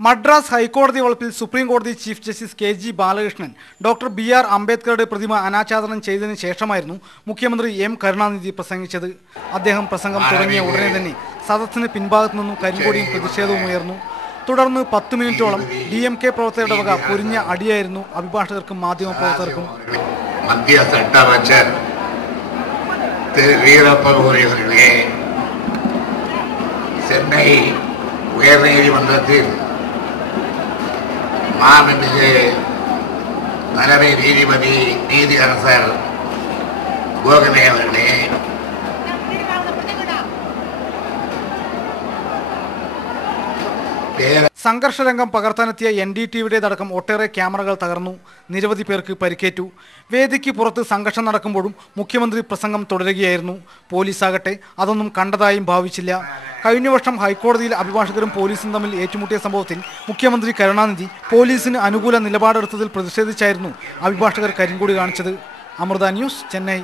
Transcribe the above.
മദ്രാസ് ഹൈക്കോടതി വളപ്പിൽ സുപ്രീം കോടതി chief justice K G Balakrishnan doctor BR. അംബേദ്കറുടെ പ്രതിമ അനാച്ഛാദനം ചെയ്തതിനു ശേഷമായിരുന്നു മുഖ്യമന്ത്രി എം. കരുണാനിധി പ്രസംഗിച്ചത്. അദ്ദേഹം പ്രസംഗം തുടങ്ങിയ ഉടനെ തന്നെ സദസ്സിന് പിൻഭാഗത്തു നിന്നും കരിങ്കൊടിയും പ്രതിഷേധവും ഉയർന്നു. തുടർന്ന് 10 മിനിറ്റോളം DMK പ്രവർത്തകരുടെ വക പൊരിഞ്ഞ അടിയായിരുന്നു അഭിഭാഷകർക്കും മാധ്യമപ്രവർത്തകർക്കും. சென்னை உயர்நீதிமன்றத்தில் மாண்புமிகு தலைமை நீதிபதி நீதியரசர் கோகலே அவர்களே, സംഘർഷരംഗം പകർത്താനെത്തിയ NDTVയുടേതടക്കം ഒട്ടേറെ ക്യാമറകൾ തകർന്നു. നിരവധി പേർക്ക് പരിക്കേറ്റു. വേദിക്ക് പുറത്ത് സംഘർഷം നടക്കുമ്പോഴും മുഖ്യമന്ത്രി പ്രസംഗം തുടരുകയായിരുന്നു. പോലീസാകട്ടെ അതൊന്നും കണ്ടതായും ഭാവിച്ചില്ല. കഴിഞ്ഞ വർഷം ഹൈക്കോടതിയിൽ അഭിഭാഷകരും പോലീസും തമ്മിൽ ഏറ്റുമുട്ടിയ സംഭവത്തിൽ മുഖ്യമന്ത്രി കരുണാനിധി പോലീസിന് അനുകൂല നിലപാടെടുത്തതിൽ പ്രതിഷേധിച്ചായിരുന്നു അഭിഭാഷകർ കരിങ്കൊടി കാണിച്ചത്. അമൃത ന്യൂസ്, ചെന്നൈ.